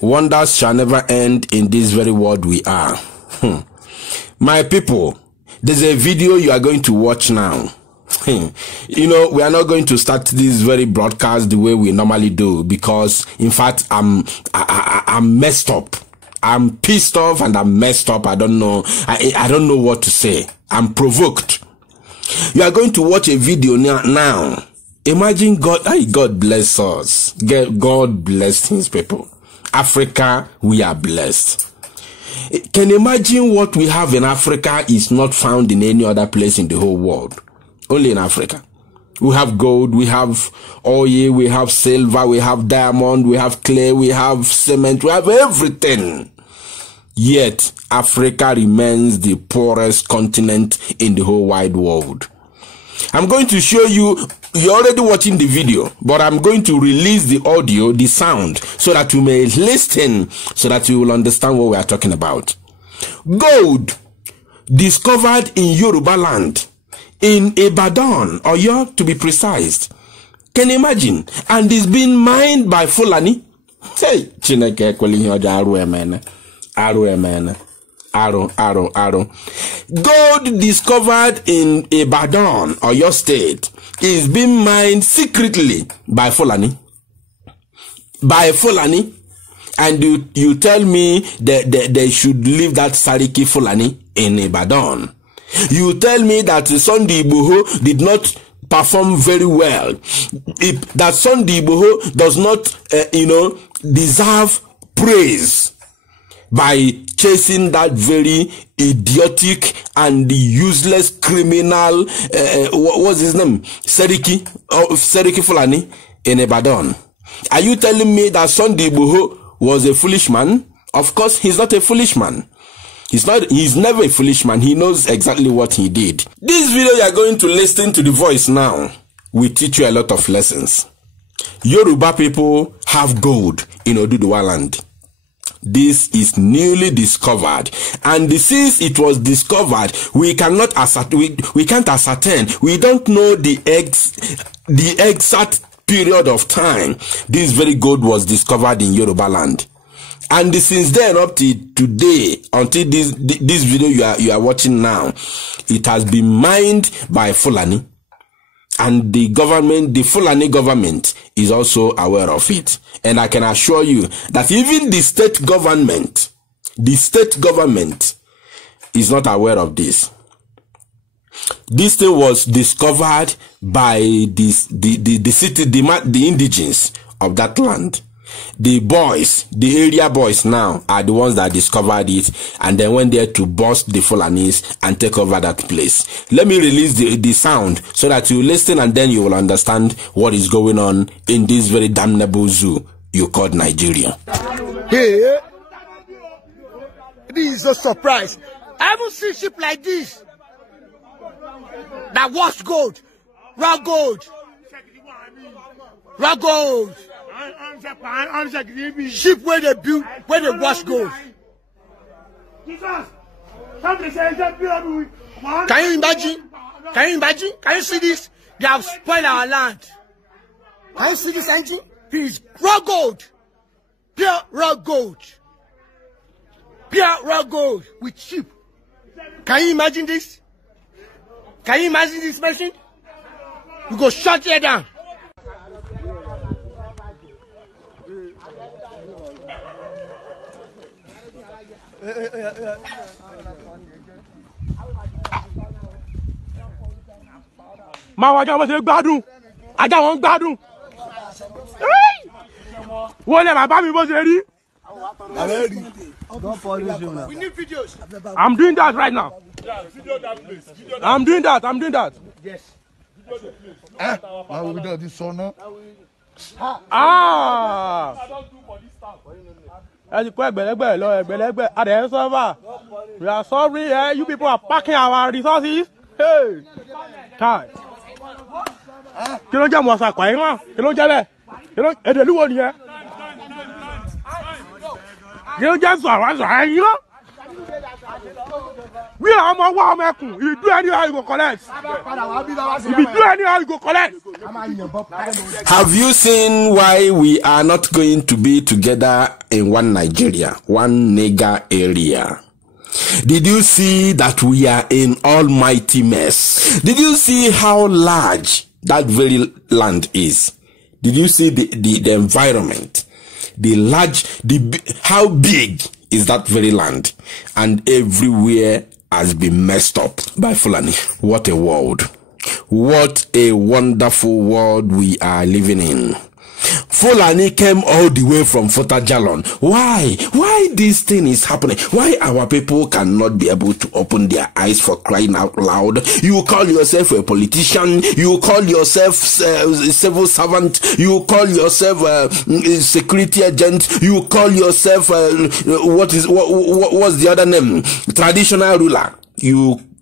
Wonders shall never end in this very world we are. My people, there's a video you are going to watch now. You know, we are not going to start this very broadcast the way we normally do, because in fact I'm messed up. I'm pissed off and I'm messed up. I don't know. I don't know what to say. I'm provoked. You are going to watch a video now. Imagine God bless us. God bless his people. Africa, we are blessed. Can you imagine what we have in Africa is not found in any other place in the whole world? Only in Africa. We have gold, we have oil, we have silver, we have diamond, we have clay, we have cement, we have everything. Yet, Africa remains the poorest continent in the whole wide world. I'm going to show you, you're already watching the video, but I'm going to release the audio, the sound, so that you may listen, so that you will understand what we are talking about. Gold discovered in Yoruba land, in Ibadan, Oyo to be precise. Can you imagine? And it's been mined by Fulani. Hey, Chineke Arrow. Gold discovered in Ibadan, Oyo State, is being mined secretly by Fulani. By Fulani. And you tell me that they should leave that Sariki Fulani in Ibadan. You tell me that Sunday Igboho did not perform very well. That Sunday Igboho does not, deserve praise by chasing that very idiotic and useless criminal, what was his name? Seriki Fulani in Ibadan. Are you telling me that Sunday Igboho was a foolish man? Of course, he's not a foolish man. He's never a foolish man. He knows exactly what he did. This video you are going to listen to the voice now will teach you a lot of lessons. Yoruba people have gold in Oduduwa land. This is newly discovered, and since it was discovered, we can't ascertain. We don't know the exact period of time this very gold was discovered in Yoruba land. And since then up to today, until this video you are watching now, it has been mined by Fulani. And the government, the Fulani government, is also aware of it. And I can assure you that even the state government is not aware of this. This thing was discovered by the indigenes of that land. The boys, the area boys now are the ones that discovered it and then went there to bust the Fulanis and take over that place. Let me release the sound so that you listen and then you will understand what is going on in this very damnable zoo you called Nigeria. Hey, this is a surprise. I haven't seen ship like this. That was gold. Raw gold. Raw gold. Ship where they build, where they wash gold. Can you imagine? Can you imagine? Can you see this? They have spoiled our land. Can you see this engine? It's raw gold. Pure raw gold. Pure raw gold with ship. Can you imagine this? Can you imagine this machine? We go shut it down. Máa wájà wọ́n ṣe gbádùn, ajá wọn gbádùn. Wọ́n lè bàbá mi bó ṣe rí. We need videos. I'm doing that right now. I'm doing that. Yes. How we do this so now? As you quite server. We are sorry, you people are packing our resources. Hey, time. Kí ló jẹ́ mọ̀ọ́sà kwai wọn? Kí ló jẹ́ bẹ́ẹ̀? Kí ló èdè lúwo nìyẹn? Kí ló jẹ́ sọ̀rọ̀ ẹ̀yìn lọ? We are ọmọ wa ọmọ ẹkùn. If you do anyhow, you go collect. If you do anyhow, you go collect. Have you seen why we are not going to be together in one Nigeria, one nigger area? Did you see that we are in almighty mess? Did you see how large that very land is? Did you see the environment? How big is that very land? And everywhere has been messed up by Fulani. What a world. What a wonderful world we are living in. Fulani came all the way from Futajalon. Why? Why this thing is happening? Why our people cannot be able to open their eyes, for crying out loud? You call yourself a politician, you call yourself a civil servant, you call yourself a security agent, you call yourself what's the other name? Traditional ruler.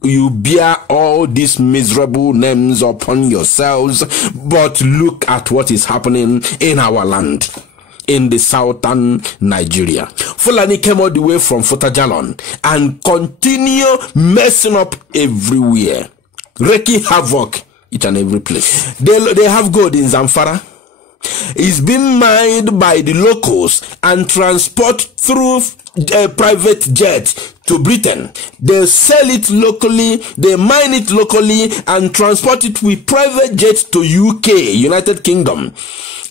You bear all these miserable names upon yourselves, but look at what is happening in our land, in the southern Nigeria. Fulani came all the way from Futajalon and continue messing up everywhere, wreaking havoc each and every place. They have gold in Zamfara. It's been mined by the locals and transport through a private jet to Britain. They sell it locally, they mine it locally and transport it with private jets to UK, United Kingdom,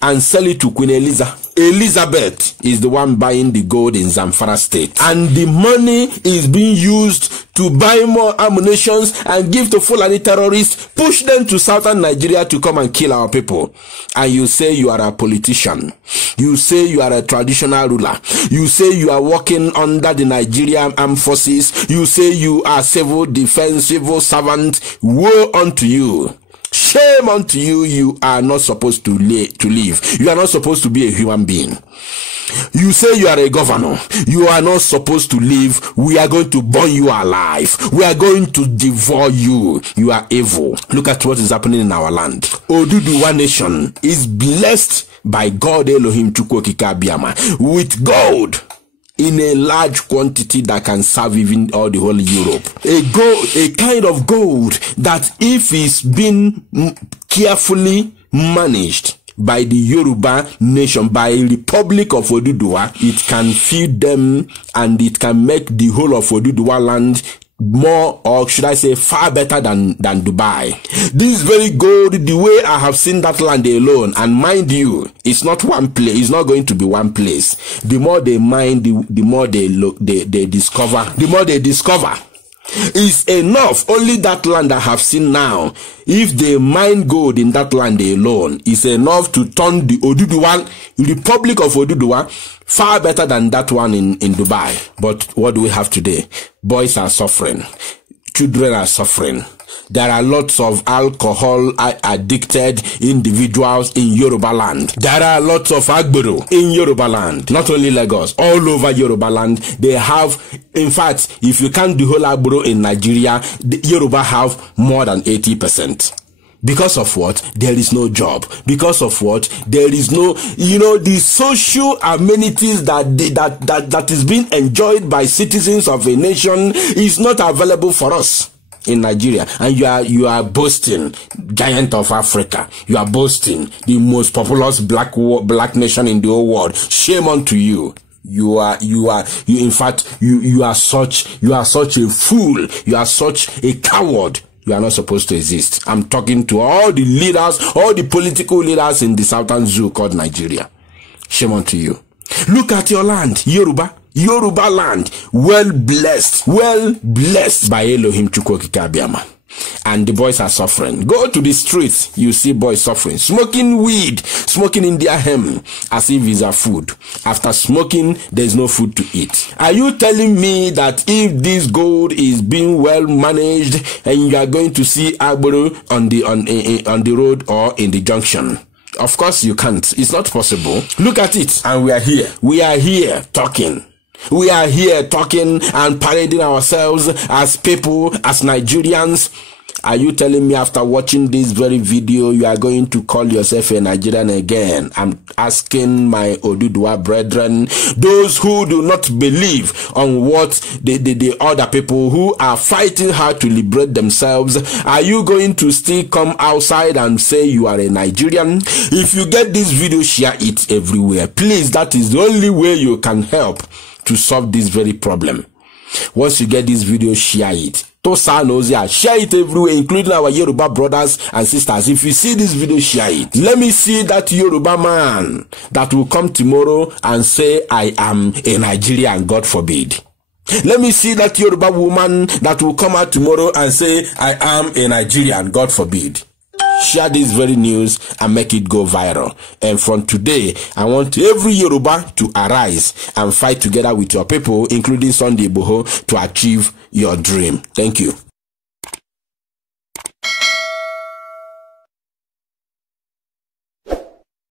and sell it to Queen Elizabeth is the one buying the gold in Zamfara state, and the money is being used to buy more ammunition and give to Fulani terrorists, push them to southern Nigeria to come and kill our people. And you say you are a politician, you say you are a traditional ruler, you say you are working under the Nigerian armed forces, you say you are civil defense, civil servant. Woe unto you. Shame unto you. You are not supposed to live. You are not supposed to be a human being. You say you are a governor. You are not supposed to live. We are going to burn you alive. We are going to devour you. You are evil. Look at what is happening in our land. Oduduwa nation is blessed by God Elohim Chukwu Okike Abiama with gold in a large quantity that can serve even all the whole Europe. A kind of gold that, if it's been carefully managed by the Yoruba nation, by Republic of Oduduwa, it can feed them and it can make the whole of Oduduwa land more, or should I say far better than Dubai. This very gold, the way I have seen that land alone, and mind you, it's not one place, it's not going to be one place. The more they mine, the more they discover, the more they discover. It's enough. Only that land I have seen now, if they mine gold in that land alone, is enough to turn the Oduduwa, Republic of Oduduwa, far better than that one in Dubai. But what do we have today? Boys are suffering. Children are suffering. There are lots of alcohol addicted individuals in Yoruba land. There are lots of agbero in Yoruba land. Not only Lagos, all over Yoruba land. They have, in fact, if you count the whole agbero in Nigeria, the Yoruba have more than 80%. Because of what? There is no job. Because of what? There is no, the social amenities that is being enjoyed by citizens of a nation is not available for us in Nigeria. And you are boasting, giant of Africa. You are boasting the most populous black nation in the whole world. Shame unto you. You are such a fool. You are such a coward. You are not supposed to exist. I'm talking to all the leaders, all the political leaders in the southern zoo called Nigeria. Shame unto you. Look at your land, Yoruba land, well blessed by Elohim Chukwu Okike Abiama. And the boys are suffering. Go to the streets, you see boys suffering, smoking weed, smoking in their hem as if it's a food. After smoking, there's no food to eat. Are you telling me that if this gold is being well managed and you are going to see agbero on the road or in the junction? Of course you can't. It's not possible. Look at it. And we are here. We are here talking. We are here talking and parading ourselves as people, as Nigerians, Are you telling me after watching this very video, you are going to call yourself a Nigerian again? I'm asking my Oduduwa brethren, those who do not believe on what the other people who are fighting hard to liberate themselves, are you going to still come outside and say you are a Nigerian? If you get this video, share it everywhere. Please, that is the only way you can help to solve this very problem. Once you get this video, share it. Share it everywhere, including our Yoruba brothers and sisters. If you see this video, share it. Let me see that Yoruba man that will come tomorrow and say, I am a Nigerian, God forbid. Let me see that Yoruba woman that will come out tomorrow and say, I am a Nigerian, God forbid. Share this very news and make it go viral. And from today, I want every Yoruba to arise and fight together with your people, including Sunday Igboho, to achieve your dream. Thank you.